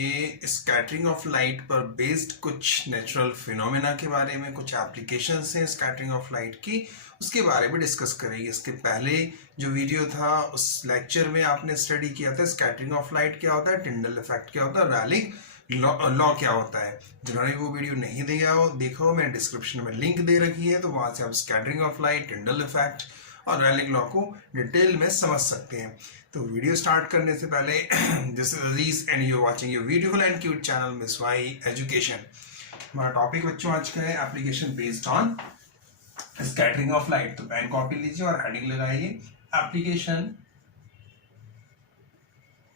करेंगे scattering of light पर based कुछ नेचुरल फिनोमेना के बारे में, कुछ एप्लीकेशंस हैं स्कैटरिंग ऑफ लाइट की, उसके बारे में डिस्कस करेंगे। इसके पहले जो वीडियो था उस लेक्चर में आपने स्टडी किया था स्कैटरिंग ऑफ लाइट क्या होता है, टिंडल इफेक्ट क्या होता है, रैलिंग लॉ क्या होता है। जिन्होंने वो वीडियो नहीं देखा हो मैंने डिस्क्रिप्शन में लिंक दे रखी है, तो वहां से आप scattering of light, Tyndall effect और रैलिंग लॉ को डिटेल में समझ सकते हैं। तो वीडियो स्टार्ट करने से पहले this is Aziz and you watching your beautiful and cute channel miss Y education. हमारा टॉपिक बच्चों आज का है application based on scattering of light. तो पेन कॉपी लीजिए और हेडिंग लगाइए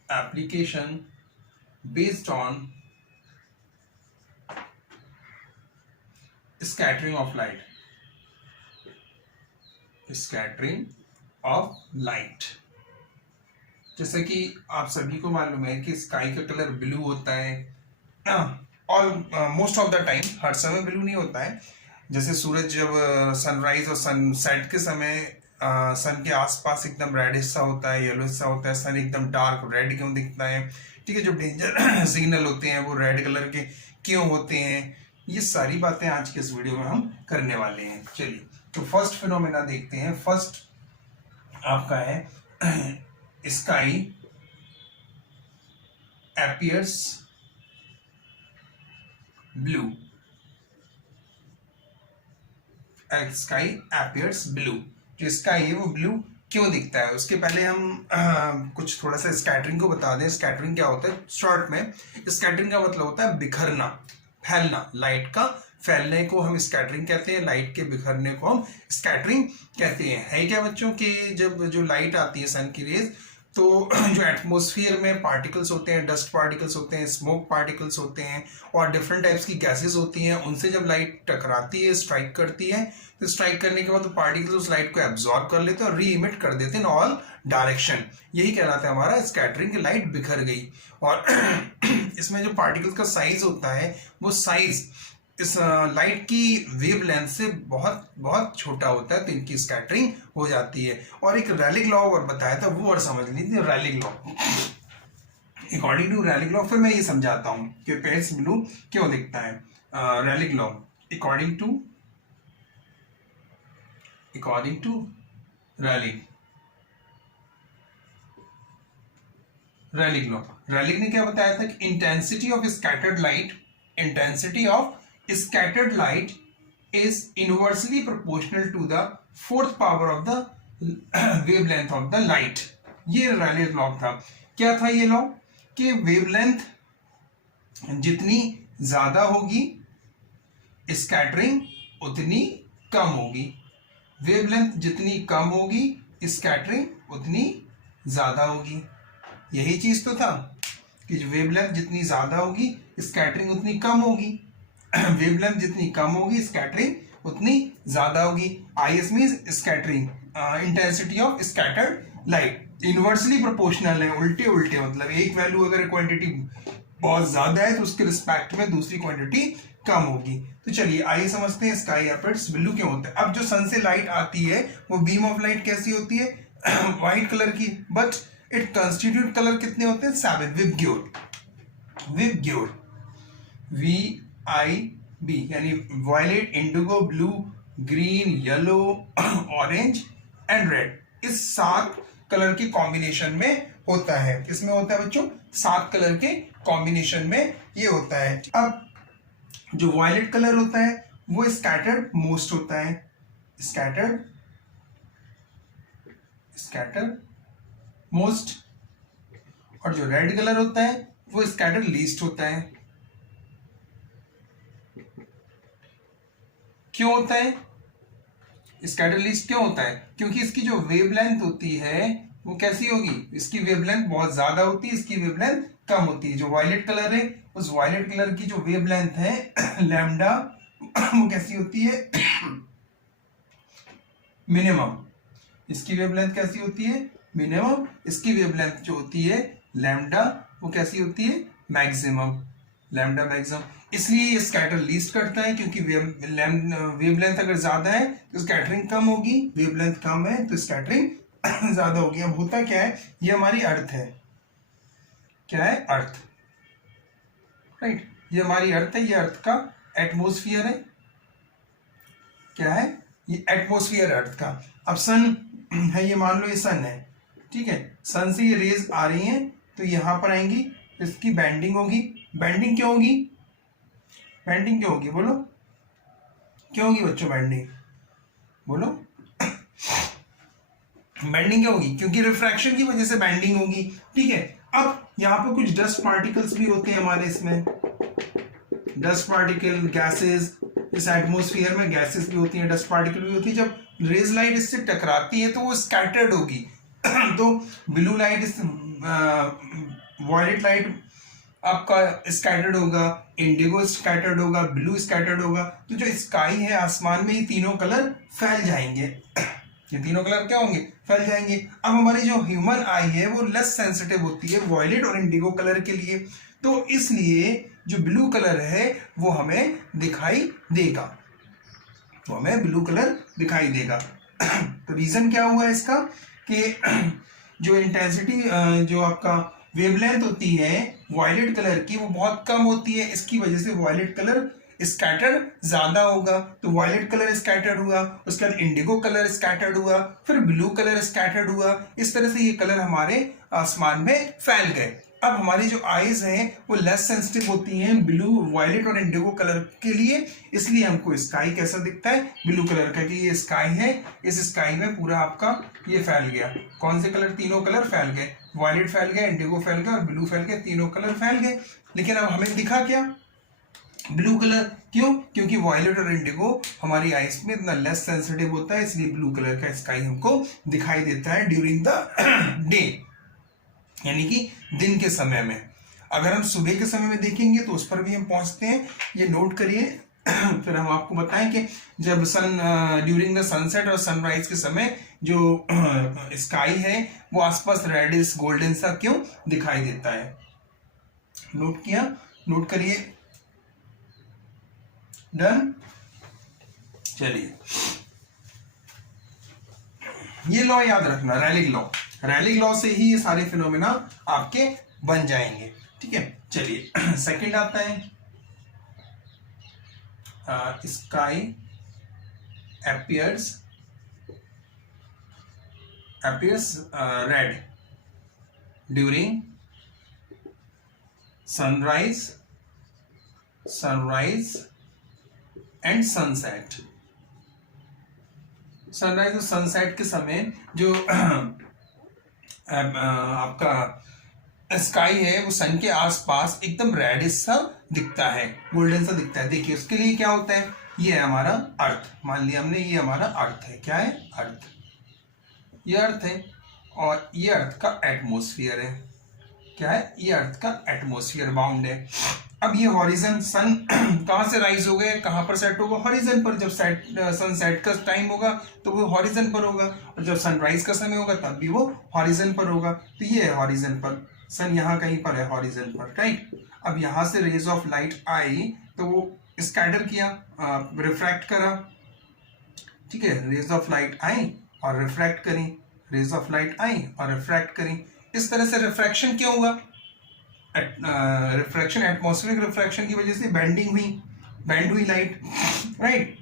application based on scattering of light, scattering of light. जैसे कि आप सभी को मालूम है कि स्काई का कलर ब्लू होता है all most of the time, हर समय ब्लू नहीं होता है। जैसे सूरज जब सनराइज और सनसेट के समय सन के आसपास एकदम रेडिश सा होता है, येलो सा होता है, सन एकदम डार्क रेड क्यों दिखता है, ठीक है। जो डेंजर सिग्नल होते हैं वो रेड कलर के क्यों होते हैं, ये सारी बातें आज के इस वीडियो में हम करने वाले हैं। चलिए तो फर्स्ट फिनोमेना देखते हैं। फर्स्ट आपका है sky appears blue, sky appears blue। जो स्काई है वो ब्लू क्यों दिखता है, उसके पहले हम कुछ थोड़ा सा स्कैटरिंग को बता दें। स्कैटरिंग क्या होता है शॉर्ट में, स्कैटरिंग का मतलब होता है बिखरना, फैलना। लाइट का फैलने को हम स्कैटरिंग कहते हैं, लाइट के बिखरने को हम स्कैटरिंग कहते हैं। है क्या बच्चों कि जब जो लाइट आती है सन की रेज, तो जो एटमॉस्फेयर में पार्टिकल्स होते हैं, डस्ट पार्टिकल्स होते हैं, स्मोक पार्टिकल्स होते हैं और डिफरेंट टाइप्स की गैसेस होती हैं, उनसे जब लाइट टकराती है, स्ट्राइक करती है, तो स्ट्राइक करने के बाद तो पार्टिकल्स उस लाइट को एब्जॉर्ब कर लेते हैं और री इमिट कर देते हैं इन ऑल डायरेक्शन। यही कहलाता है हमारा स्कैटरिंग की लाइट बिखर गई। और इसमें जो पार्टिकल्स का साइज होता है वो साइज इस लाइट की वेव लेंथ से बहुत बहुत छोटा होता है, तो इनकी स्कैटरिंग हो जाती है। और एक रैलिंग लॉ और बताया था वो और समझ लीजिए। Railing law, according to railing law, फिर मैं ये समझाता हूं कि पेल्स ब्लू क्यों दिखता है। Railing law according to railing law, railing ने क्या बताया था कि intensity of scattered light is inversely proportional to the fourth power of the wavelength of the light। ये रैलिंग लॉ था। क्या था ये लॉ कि वेवलेंथ जितनी ज्यादा होगी स्कैटरिंग उतनी कम होगी, वेवलेंथ जितनी कम होगी स्कैटरिंग उतनी ज्यादा होगी। यही चीज तो था कि वेवलेंथ जितनी ज्यादा होगी स्कैटरिंग उतनी कम होगी, वेवलेंथ जितनी कम होगी स्कैटरिंग उतनी ज्यादा होगी। IS means scattering, intensity of scattered light inversely proportional है, उल्टे उल्टे, मतलब एक वैल्यू अगर क्वांटिटी बहुत ज्यादा है तो उसके रिस्पेक्ट में दूसरी क्वांटिटी कम होगी। तो चलिए आइए समझते हैं स्काई एपियर्स ब्लू क्यों होता है। अब जो सन से लाइट आती है वो बीम ऑफ लाइट कैसी होती है, व्हाइट कलर की, बट इट कंस्टिट्यूट कलर कितने होते हैं, 7, विबग्योर VIB, यानी violet, indigo, blue, green, yellow, orange and red. इस 7 कलर के कॉम्बिनेशन में होता है। किसमें होता है बच्चों, 7 कलर के कॉम्बिनेशन में ये होता है। अब जो वायलेट कलर होता है वो स्कैटर्ड मोस्ट होता है, स्कैटर्ड मोस्ट, और जो रेड कलर होता है वो स्कैटर्ड लीस्ट होता है। क्यों होता है स्कैटर लीस्ट, क्यों होता है, क्योंकि इसकी जो वेवलेंथ होती है वो कैसी होगी, इसकी वेवलेंथ बहुत ज्यादा होती है, इसकी वेवलेंथ कम होती है। जो वायलेट कलर है उस वायलेट कलर की जो वेवलेंथ है लैम्डा, वो कैसी होती है, मिनिमम। इसकी वेवलेंथ कैसी होती है, मिनिमम। इसकी वेवलेंथ जो होती है लैम्डा, वो कैसी होती है, मैक्सिमम, लैम्डा मैक्सिमम। इसलिए ये स्कैटर लीस्ट करता है, क्योंकि वेवलेंथ अगर ज्यादा है तो स्कैटरिंग कम होगी, वेवलेंथ कम है तो स्कैटरिंग ज्यादा होगी। अब होता क्या है, ये हमारी अर्थ है, क्या है, अर्थ। राइट। ये हमारी अर्थ है, ये अर्थ का एटमोस्फियर है। क्या है ये? एटमोस्फियर अर्थ का। अब सन है, ये मान लो ये सन है, ठीक है। सन से ये रेज आ रही हैं तो यहां पर आएंगी, इसकी बैंडिंग होगी। बैंडिंग क्यों होगी? बैंडिंग क्यों होगी बोलो? क्यों होगी बच्चों बैंडिंग? बोलो। बैंडिंग क्या होगी? क्योंकि रिफ्रैक्शन की वजह से बैंडिंग होगी, ठीक है। अब यहाँ पे कुछ डस्ट पार्टिकल्स भी होते हैं हमारे इसमें, डस्ट पार्टिकल, गैसेस। इस एटमॉस्फेयर में गैसेस भी होती हैं, डस्ट पार्टिकल भी होती है। जब रेज लाइट इससे टकराती है तो वो स्कैटर्ड होगी। तो ब्लू लाइट, वॉयलेट लाइट आपका स्कैटर्ड होगा, इंडिगो स्कैटर्ड होगा, ब्लू स्कैटर्ड होगा। तो जो स्काई है, आसमान में, ये तीनों कलर फैल जाएंगे। ये तीनों कलर क्या होंगे? फैल जाएंगे। अब हमारी जो ह्यूमन आई है वो लेस सेंसिटिव होती है वॉयलेट और इंडिगो कलर के लिए, तो इसलिए जो ब्लू कलर है वो हमें दिखाई देगा, वो हमें ब्लू कलर दिखाई देगा। तो रीजन क्या हुआ इसका कि जो इंटेंसिटी, जो आपका वेवलेंथ होती है वॉयलेट कलर की, वो बहुत कम होती है। इसकी वजह से वॉयलेट कलर स्कैटर्ड ज्यादा होगा, तो वॉयलेट कलर स्कैटर्ड हुआ, उसके बाद इंडिगो कलर स्कैटर्ड हुआ, फिर ब्लू कलर स्कैटर्ड हुआ। इस तरह से ये कलर हमारे आसमान में फैल गए। अब हमारी जो आईज हैं वो लेस सेंसिटिव होती हैं ब्लू, वॉयलेट और इंडिगो कलर के लिए, इसलिए हमको स्काई कैसा दिखता है? ब्लू कलर का, कि ये स्काई है, इस स्काई में पूरा आपका ये फैल गया। कौन से कलर? तीनों कलर फैल गए, वॉयलेट फैल गया, इंडिगो फैल गया और ब्लू फैल गया, तीनों कलर फैल गए। लेकिन अब हमें दिखा क्या? Blue colour. क्यों? क्योंकि वॉयलेट और इंडिगो हमारी आइस में इतना लेस सेंसिटिव होता है, इसलिए ब्लू कलर का स्काई हमको दिखाई देता है ड्यूरिंग द डे, यानी कि दिन के समय में। अगर हम सुबह के समय में देखेंगे तो उस पर भी हम पहुंचते हैं, ये नोट करिए। फिर हम आपको बताएं कि जब ड्यूरिंग द सनसेट और सनराइज के समय जो स्काई है वो आसपास रेडिश गोल्डन सा क्यों दिखाई देता है। नोट किया? नोट करिए। डन। चलिए, ये लॉ याद रखना, रैलिग लॉ। रैलिग लॉ से ही ये सारे फिनोमेना आपके बन जाएंगे, ठीक है। चलिए, सेकंड आता है sky appears red during sunrise and sunset. Sunrise और सनसेट के समय जो आपका स्काई है वो सन के आसपास एकदम रेडिश सा दिखता है, गोल्डन सा दिखता है। देखिए उसके लिए क्या होता है, ये है हमारा अर्थ, मान लिया हमने, ये हमारा अर्थ है। क्या है? अर्थ। ये अर्थ है और ये अर्थ का एटमॉस्फेयर है। क्या है? ये अर्थ का एटमॉस्फेयर बाउंड है। अब ये हॉरिजन, सन कहां से राइज हो गए, कहां पर सेट होगा? हॉरिजन पर। जब सन सेट का टाइम होगा तो वो हॉरिजन पर होगा, और जब सनराइज का समय होगा तब भी वो हॉरिजन पर होगा। तो ये है हॉरिजन पर, सन यहाँ कहीं पर है हॉरिजन पर, राइट। अब यहां से रेज ऑफ लाइट आई तो वो स्कैटर किया, रिफ्रैक्ट करा, ठीक है। रेज ऑफ लाइट आई और रिफ्रैक्ट करी, रेज ऑफ लाइट आई और रिफ्रैक्ट करी। इस तरह से रिफ्रैक्शन क्यों हुआ? रिफ्रैक्शन, एटमॉस्फेरिक रिफ्रैक्शन की वजह से बेंडिंग हुई, बेंड हुई लाइट, राइट।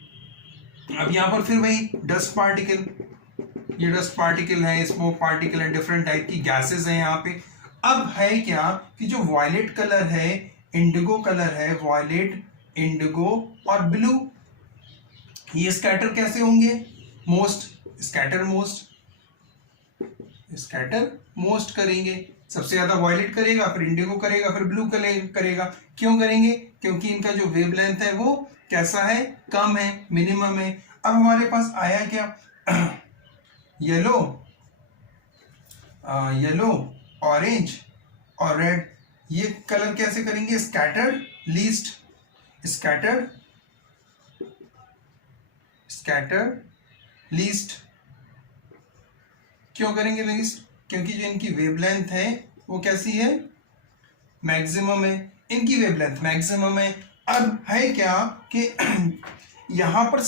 अब यहां पर फिर वही डस्ट पार्टिकल, ये डस्ट पार्टिकल है, स्मोक पार्टिकल है, डिफरेंट टाइप की गैसेस हैं यहाँ पे। अब है क्या कि जो वॉयलेट कलर है, इंडिगो कलर है, वॉयलेट, इंडिगो और ब्लू, ये स्कैटर कैसे होंगे? मोस्ट, स्कैटर मोस्ट करेंगे। सबसे ज्यादा वॉयलेट करेगा, फिर इंडिगो करेगा, फिर ब्लू करेगा। क्यों करेंगे? क्योंकि इनका जो वेवलेंथ है वो कैसा है? कम है, मिनिमम है। अब हमारे पास आया क्या? येलो, ऑरेंज और रेड। ये कलर कैसे करेंगे? Scattered least. क्यों करेंगे लीस्ट? क्योंकि जो इनकी वेवलेंथ है वो कैसी है? मैक्सिमम है। इनकी वेवलेंथ मैक्सिमम है। अब है क्या कि यहां पर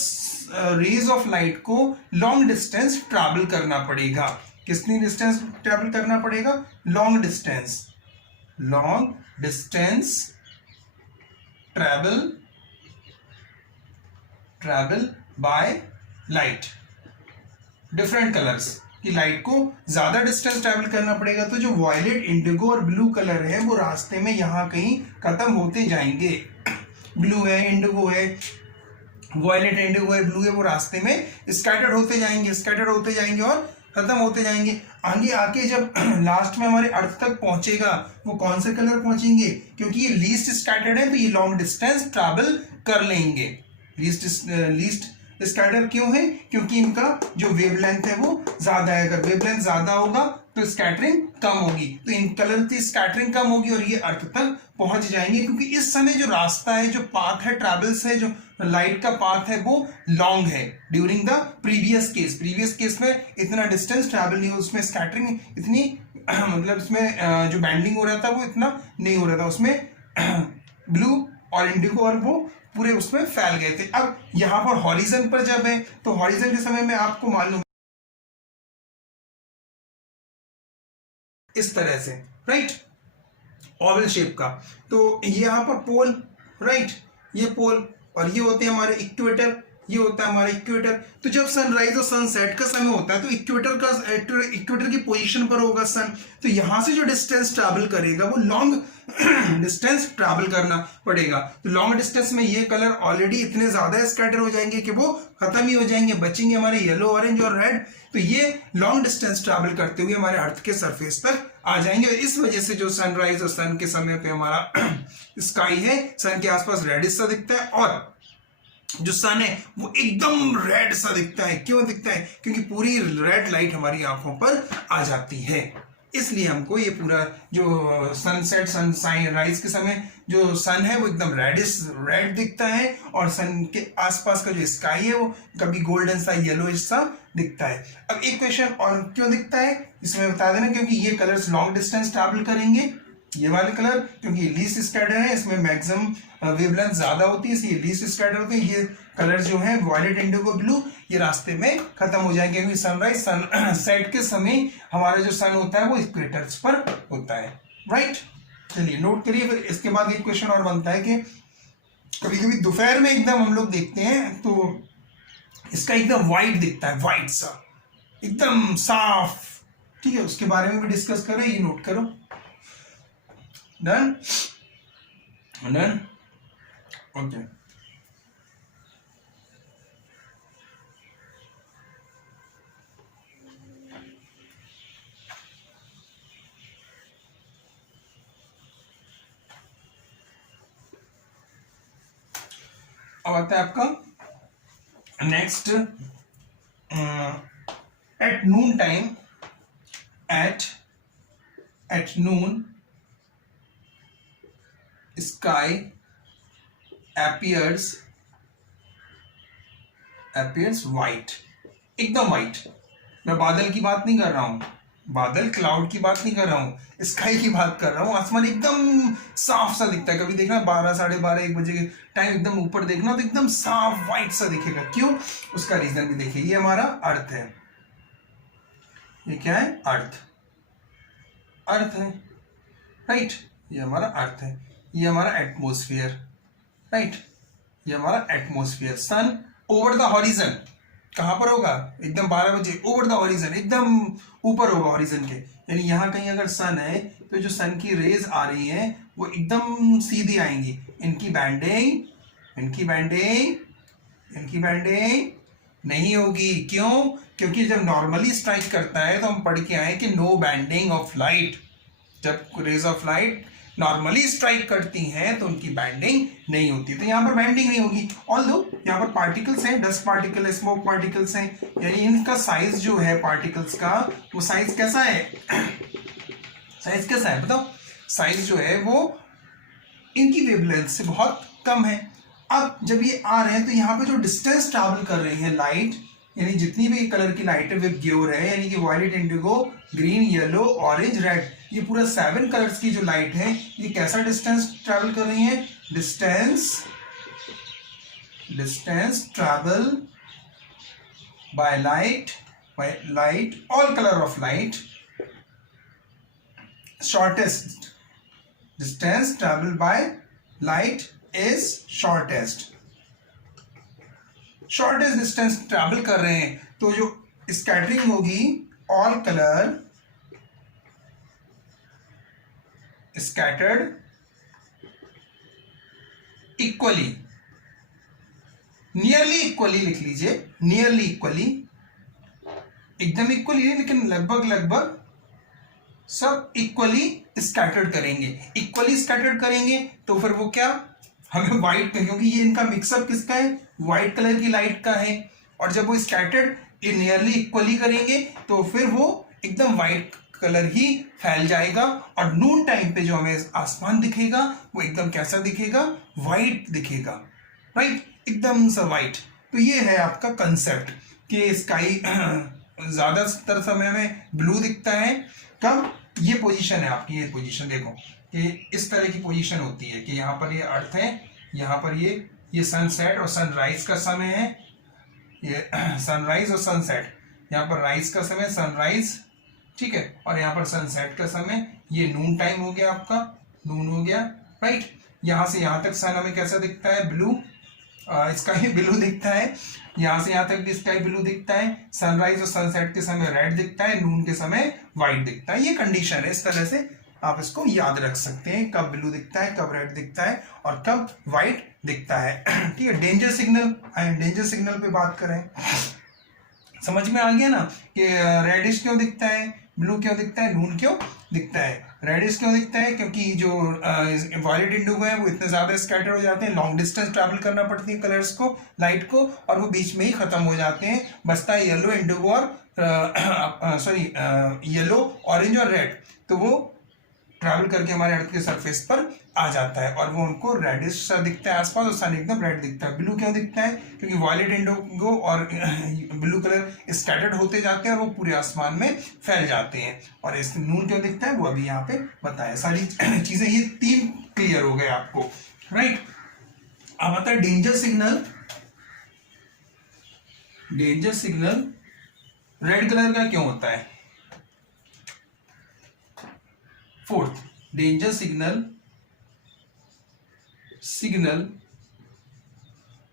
रेज ऑफ लाइट को लॉन्ग डिस्टेंस ट्रैवल करना पड़ेगा। कितनी डिस्टेंस ट्रैवल करना पड़ेगा? Long distance travel by light, different colours कि लाइट को ज्यादा डिस्टेंस ट्रैवल करना पड़ेगा, तो जो वॉयलेट, इंडिगो और ब्लू कलर है वो रास्ते में यहाँ कहीं खत्म होते जाएंगे। ब्लू है, इंडिगो है, वॉयलेट, इंडिगो है, ब्लू है, वो रास्ते में स्कैटर्ड होते जाएंगे और खत्म होते जाएंगे। आगे आके जब लास्ट में हमारे अर्थ तक पहुंचेगा वो कौन से कलर पहुंचेंगे, क्योंकि ये लीस्ट स्कैटर्ड है तो ये लॉन्ग डिस्टेंस ट्रैवल कर लेंगे। लीस्ट स्कैटर क्यों है, क्योंकि इनका जो वेवलेंथ है वो ज्यादा है। अगर वेवलेंथ ज्यादा होगा तो स्कैटरिंग कम होगी, तो इन कलर की स्कैटरिंग कम होगी और ये अर्थ तक पहुंच जाएंगे। क्योंकि इस समय जो रास्ता है, जो पाथ है, ट्रैवल्स है, जो लाइट का पाथ है वो लॉन्ग है। ड्यूरिंग द प्रीवियस केस में इतना डिस्टेंस ट्रैवल नहीं हो, उसमें स्कैटरिंग इतनी मतलब इसमें जो बैंडिंग हो रहा था वो इतना नहीं हो रहा था, उसमें ब्लू और इंडिगो और वो पूरे उसमें फैल गए थे। अब यहां पर हॉरिजन पर जब है तो हॉरिजन के समय में आपको मालूम इस तरह से, राइट, ओवल शेप का, तो यहां पर पोल, राइट, ये पोल और ये होते हैं हमारे इक्वेटर, ये होता है हमारा इक्वेटर। तो जब सनराइज और सनसेट का समय होता है तो इक्वेटर की पोजीशन पर होगा सन, तो यहां से जो डिस्टेंस ट्रैवल करेगा वो लॉन्ग डिस्टेंस ट्रैवल करना पड़ेगा। तो लॉन्ग डिस्टेंस में ये कलर ऑलरेडी इतने ज्यादा स्कैटर हो जाएंगे कि वो खत्म ही हो जाएंगे, बचेंगे हमारे येलो, ऑरेंज और रेड। तो ये लॉन्ग डिस्टेंस ट्रैवल करते हुए हमारे अर्थ के सरफेस तक आ जाएंगे। और इस वजह से जो सनराइज और सन के समय पे हमारा स्काई है, सन के आसपास रेडिश सा दिखता है और जो सन है वो एकदम रेड सा दिखता है। क्यों दिखता है, क्योंकि पूरी रेड लाइट हमारी आंखों पर आ जाती है। इसलिए हमको ये पूरा जो सनसेट, सनराइज के समय जो सन है वो एकदम रेड दिखता है और सन के आसपास का जो स्काई है वो कभी गोल्डन सा, येलोइश सा दिखता है। अब एक क्वेश्चन और क्यों दिखता है इसमें बता देना, क्योंकि ये कलर्स लॉन्ग डिस्टेंस ट्रैवल करेंगे। ये वाले कलर क्योंकि लीस्ट स्कैटर है, इसमें मैक्सिमम वेवलेंथ ज्यादा होती है, इसलिए लीस्ट स्कैटर होते हैं। ये कलर जो है वॉयलेट, इंडिगो, ब्लू, ये रास्ते में खत्म हो जाएंगे, क्योंकि सनराइज सनसेट के समय हमारा जो सन होता है वो इक्वेटर्स पर होता है, राइट। चलिए नोट करिए। फिर इसके बाद एक क्वेश्चन और बनता है कि कभी कभी दोपहर में एकदम हम लोग देखते हैं तो इसका एकदम वाइट दिखता है, वाइट सा एकदम साफ, ठीक है, उसके बारे में भी डिस्कस करें, ये नोट करो। Done, okay. अब आता है आपका next, at noon time, at noon sky appears white, एकदम व्हाइट। मैं बादल की बात नहीं कर रहा हूं, बादल क्लाउड की बात नहीं कर रहा हूं, स्काई की बात कर रहा हूं। आसमान एकदम साफ सा दिखता है। कभी देखना 12, 12:30, 1 बजे के टाइम एकदम ऊपर देखना तो एकदम साफ व्हाइट सा दिखेगा। क्यों, उसका रीजन भी देखिए। ये हमारा अर्थ है, ये क्या है, अर्थ है, राइट, ये हमारा अर्थ है, ये हमारा एटमॉस्फेयर, राइट, ये हमारा atmosphere. Sun over the horizon कहां पर होगा, एकदम 12 बजे ओवर द हॉरिजन, एकदम ऊपर होगा हॉरिजन के, यानी यहां कहीं अगर सन है तो जो सन की रेज आ रही है वो एकदम सीधी आएंगी। इनकी बैंडिंग नहीं होगी। क्यों, क्योंकि जब नॉर्मली स्ट्राइक करता है तो हम पढ़ के आए कि नो बैंडिंग ऑफ लाइट। जब rays of light normally strike करती हैं तो उनकी बैंडिंग नहीं होती, तो यहां पर बैंडिंग नहीं होगी। ऑल्दो यहां पर पार्टिकल्स हैं, डस्ट पार्टिकल, स्मोक पार्टिकल्स हैं, यानी इनका साइज जो है पार्टिकल्स का वो साइज कैसा है बताओ। साइज जो है वो इनकी वेवलेंथ से बहुत कम है। अब जब ये आ रहे हैं तो यहाँ पे जो डिस्टेंस ट्रैवल कर रही है लाइट, यानी जितनी भी कलर की लाइट है विद ग्योर है, यानी कि violet, indigo, green, yellow, orange, red, ये पूरा 7 कलर्स की जो लाइट है ये कैसा डिस्टेंस ट्रैवल कर रही है, distance travel by light, all colour of light, shortest distance travel by light is shortest distance travel कर रहे हैं, तो जो स्कैटरिंग होगी, all colour scattered equally, nearly equally लिख लीजिए, नियरली इक्वली, एकदम इक्वली नहीं लेकिन लगभग लगभग सब इक्वली स्कैटर्ड करेंगे। इक्वली स्कैटर्ड करेंगे तो फिर वो क्या, हमें व्हाइट, क्योंकि ये इनका मिक्सअप किसका है, व्हाइट कलर की लाइट का है, और जब वो स्कैटर्ड नियरली इक्वली करेंगे तो फिर वो एकदम व्हाइट कलर ही फैल जाएगा, और नून टाइम पे जो हमें आसमान दिखेगा वो एकदम कैसा दिखेगा, व्हाइट दिखेगा, राइट, एकदम सा व्हाइट। तो ये है आपका कंसेप्ट कि स्काई ज्यादातर समय में ब्लू दिखता है। कब, ये पोजीशन है आपकी, ये पोजीशन देखो कि इस तरह की पोजीशन होती है कि यहाँ पर ये अर्थ है, यहाँ पर ये सनसेट और सनराइज का समय है, ये सनराइज और सनसेट, यहाँ पर राइज का समय सनराइज, ठीक है, और यहाँ पर सनसेट का समय ये नून टाइम हो गया आपका, नून हो गया, राइट। यहाँ से यहाँ तक सन हमें कैसा दिखता है, ब्लू, स्काई ब्लू दिखता है, यहाँ से यहाँ तक भी स्काई ब्लू दिखता है, सनराइज और सनसेट के समय रेड दिखता है, नून के समय व्हाइट दिखता है। ये कंडीशन है, इस तरह से आप इसको याद रख सकते हैं, कब ब्लू दिखता है, कब रेड दिखता है और कब व्हाइट दिखता है, ठीक है। डेंजर सिग्नल, डेंजर सिग्नल पे बात करें, समझ में आ गया ना कि रेडिश क्यों दिखता है, ब्लू क्यों दिखता है, नून क्यों दिखता है, रेडिश क्यों दिखता है, क्योंकि जो वायलेट इंडिगो है वो इतने ज्यादा स्कैटर हो जाते हैं, लॉन्ग डिस्टेंस ट्रैवल करना पड़ती है कलर्स को, लाइट को, और वो बीच में ही खत्म हो जाते हैं, बचता है येलो इंडिगो और सॉरी येलो, ऑरेंज और रेड, तो वो ट्रैवल करके हमारे अर्थ के सरफेस पर आ जाता है और वो उनको रेडिश सा दिखता है आसपास, और सन एकदम रेड दिखता है। ब्लू क्यों दिखता है, क्योंकि वायलेट इंडिगो और ब्लू कलर स्कैटर्ड होते जाते हैं और वो पूरे आसमान में फैल जाते हैं। और इस नून क्यों दिखता है वो अभी यहाँ पे बताया, सारी चीजें ये तीन क्लियर हो गए आपको, राइट। अब आता है danger signal. Danger signal red colour का क्यों होता है, fourth, danger signal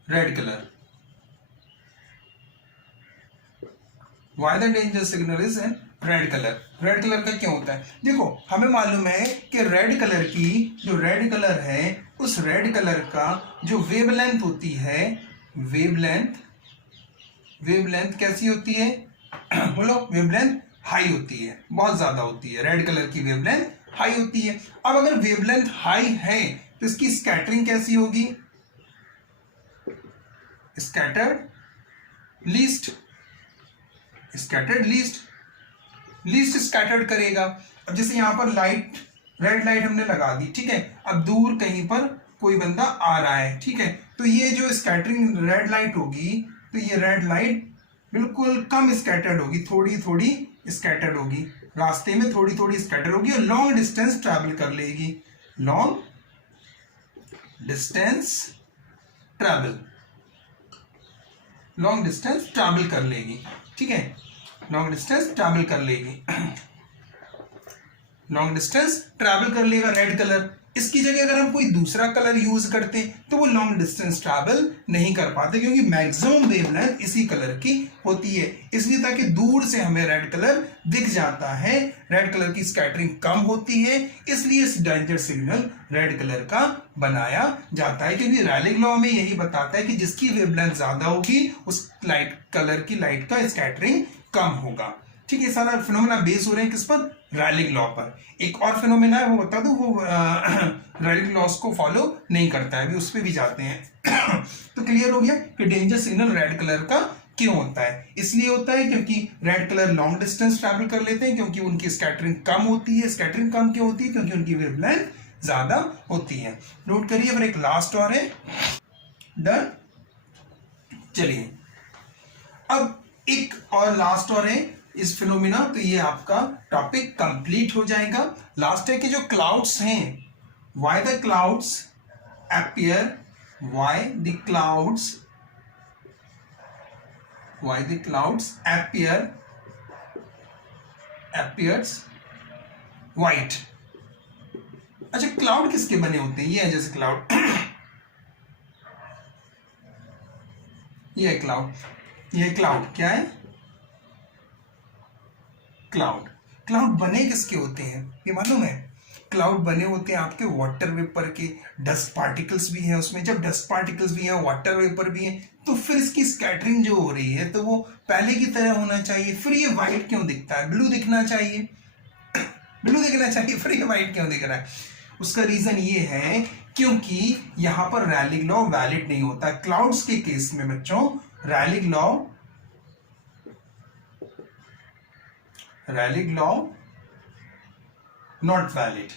red colour. Why the danger signal is in red colour, red colour का क्यों होता है, देखो हमें मालूम है कि रेड कलर की जो रेड कलर है उस रेड कलर का जो वेवलेंथ होती है, वेवलेंथ कैसी होती है बोलो, वेवलेंथ हाई होती है, बहुत ज्यादा होती है, रेड कलर की वेवलेंथ हाई होती है। अब अगर वेवलेंथ हाई है तो इसकी स्कैटरिंग कैसी होगी, स्कैटर्ड लीस्ट स्कैटर्ड करेगा। अब जैसे यहां पर लाइट, रेड लाइट हमने लगा दी, ठीक है, अब दूर कहीं पर कोई बंदा आ रहा है, ठीक है, तो ये जो स्कैटरिंग रेड लाइट होगी, तो ये रेड लाइट बिल्कुल कम स्कैटर्ड होगी, थोड़ी थोड़ी स्कैटर्ड होगी, रास्ते में थोड़ी थोड़ी स्कैटर होगी और लॉन्ग डिस्टेंस ट्रैवल कर लेगी, लॉन्ग डिस्टेंस ट्रैवल कर लेगी, ठीक है, लॉन्ग डिस्टेंस ट्रैवल कर लेगी, लॉन्ग डिस्टेंस ट्रैवल कर लेगा रेड कलर। इसकी जगह अगर हम कोई दूसरा कलर यूज करते तो वो लॉन्ग डिस्टेंस ट्रैवल नहीं कर पाते, क्योंकि मैक्सिमम वेवलेंथ इसी कलर की होती है, इसलिए ताकि दूर से हमें रेड कलर दिख जाता है, रेड कलर की स्कैटरिंग कम होती है, इसलिए इस डेंजर सिग्नल रेड कलर का बनाया जाता है, क्योंकि रैलिंग लॉ में यही बताता है कि जिसकी वेवलेंथ ज्यादा होगी उस लाइट कलर की लाइट का स्कैटरिंग कम होगा, ठीक है। सारा फिनोमेना बेस हो रहे हैं किस पर, रैलिंग लॉ पर। एक और फिनोमेना है वो बता दो, वो रैलिंग लॉस को फॉलो नहीं करता है, अभी उस पर भी जाते हैं। तो क्लियर हो गया कि डेंजर सिग्नल रेड कलर का क्यों होता है, इसलिए होता है क्योंकि red colour long distance travel कर लेते हैं, क्योंकि उनकी स्कैटरिंग कम होती है। स्कैटरिंग कम क्यों होती है, क्योंकि उनकी वेवलेंथ ज्यादा होती है। नोट करिए, फिर एक लास्ट और है, डन। चलिए अब एक और लास्ट और है इस फिनोमिना, तो ये आपका टॉपिक कंप्लीट हो जाएगा। लास्ट है कि जो क्लाउड्स हैं, why the clouds appear, why the clouds appears white। अच्छा, क्लाउड किसके बने होते हैं, ये है जैसे क्लाउड ये है क्लाउड, ये क्लाउड क्या है, क्लाउड। क्लाउड बने किसके होते हैं ये मालूम है? क्लाउड बने होते हैं आपके वाटर वेपर के, डस्ट पार्टिकल्स भी हैं उसमें। जब डस्ट पार्टिकल्स भी हैं, वाटर वेपर भी है, तो फिर इसकी स्कैटरिंग जो हो रही है तो वो पहले की तरह होना चाहिए। फिर ये व्हाइट क्यों दिखता है? ब्लू दिखना चाहिए, ब्लू दिखना चाहिए, फिर ये व्हाइट क्यों दिख रहा है? उसका रीजन ये है क्योंकि यहां पर रैलिंग लॉ वैलिड नहीं होता। क्लाउड्स के केस में बच्चों railing law not valid,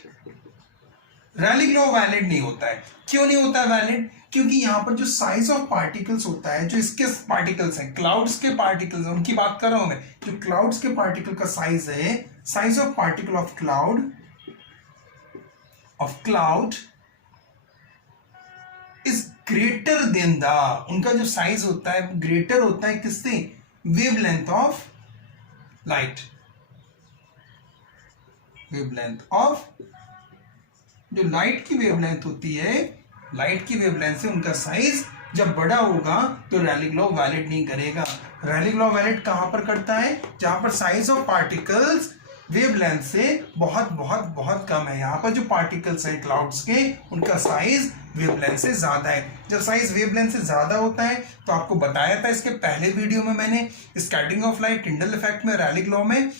railing law valid नहीं होता है। क्यों नहीं होता वैलिड? क्योंकि यहां पर जो साइज ऑफ पार्टिकल्स होता है, जो इसके पार्टिकल्स हैं, क्लाउड्स के पार्टिकल्स, उनकी बात कर रहा हूं मैं, जो क्लाउड्स के पार्टिकल का साइज है, size of particle of cloud is greater than the, उनका जो साइज होता है ग्रेटर होता है किससे? Wavelength of light, wavelength of, जो लाइट की वेवलेंथ होती है, लाइट की वेवलेंथ से उनका साइज जब बड़ा होगा तो रैलिंग लॉ वैलिड नहीं करेगा। रैलिंग लॉ वैलिड कहां पर करता है? जहां पर साइज ऑफ पार्टिकल्स वेवलेंथ से बहुत बहुत बहुत कम है। यहां पर जो पार्टिकल्स हैं क्लाउड्स के, उनका साइज वेवलेंथ से ज्यादा है। जब साइज वेवलेंथ से ज्यादा होता है तो आपको बताया था इसके पहले वीडियो में मैंने, scattering of light Tyndall effect में, रैलिंग लॉ में,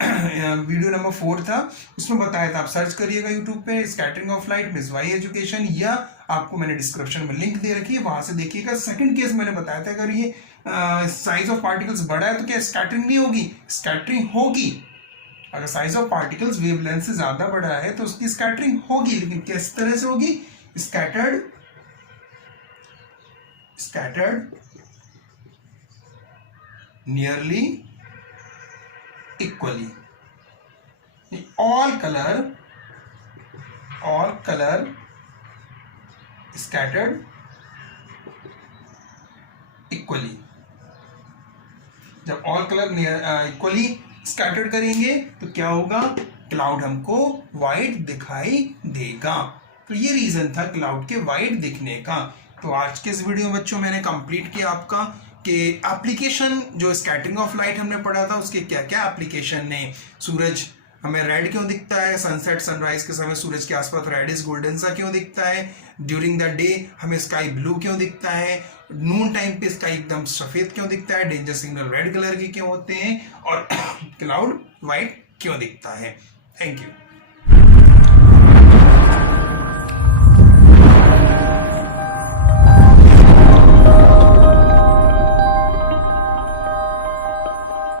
वीडियो नंबर 4 था, उसमें बताया था। आप सर्च करिएगा यूट्यूब पे scattering of light miss Y education, या आपको मैंने डिस्क्रिप्शन में लिंक दे रखी है, वहां से देखिएगा। सेकंड केस मैंने बताया था अगर ये साइज ऑफ पार्टिकल्स बड़ा है तो क्या स्कैटरिंग नहीं होगी? स्कैटरिंग होगी। अगर साइज ऑफ पार्टिकल्स वेवलेंथ से ज्यादा बड़ा है तो उसकी स्कैटरिंग होगी, लेकिन किस तरह से होगी? Scattered nearly equally, all color scattered equally। जब ऑल कलर इक्वली स्कैटर्ड करेंगे तो क्या होगा? क्लाउड हमको वाइट दिखाई देगा। तो ये रीजन था क्लाउड के वाइट दिखने का। तो आज के इस वीडियो में बच्चों मैंने कंप्लीट किया आपका कि एप्लीकेशन, जो स्कैटरिंग ऑफ लाइट हमने पढ़ा था उसके क्या क्या एप्लीकेशन ने। सूरज हमें रेड क्यों दिखता है? सनसेट सनराइज के समय सूरज के आसपास रेडिश गोल्डन सा क्यों दिखता है? ड्यूरिंग द डे हमें स्काई ब्लू क्यों दिखता है? नून टाइम पे स्काई एकदम सफेद क्यों दिखता है? डेंजर सिग्नल रेड कलर के क्यों होते हैं? और क्लाउड व्हाइट क्यों दिखता है? Thank you.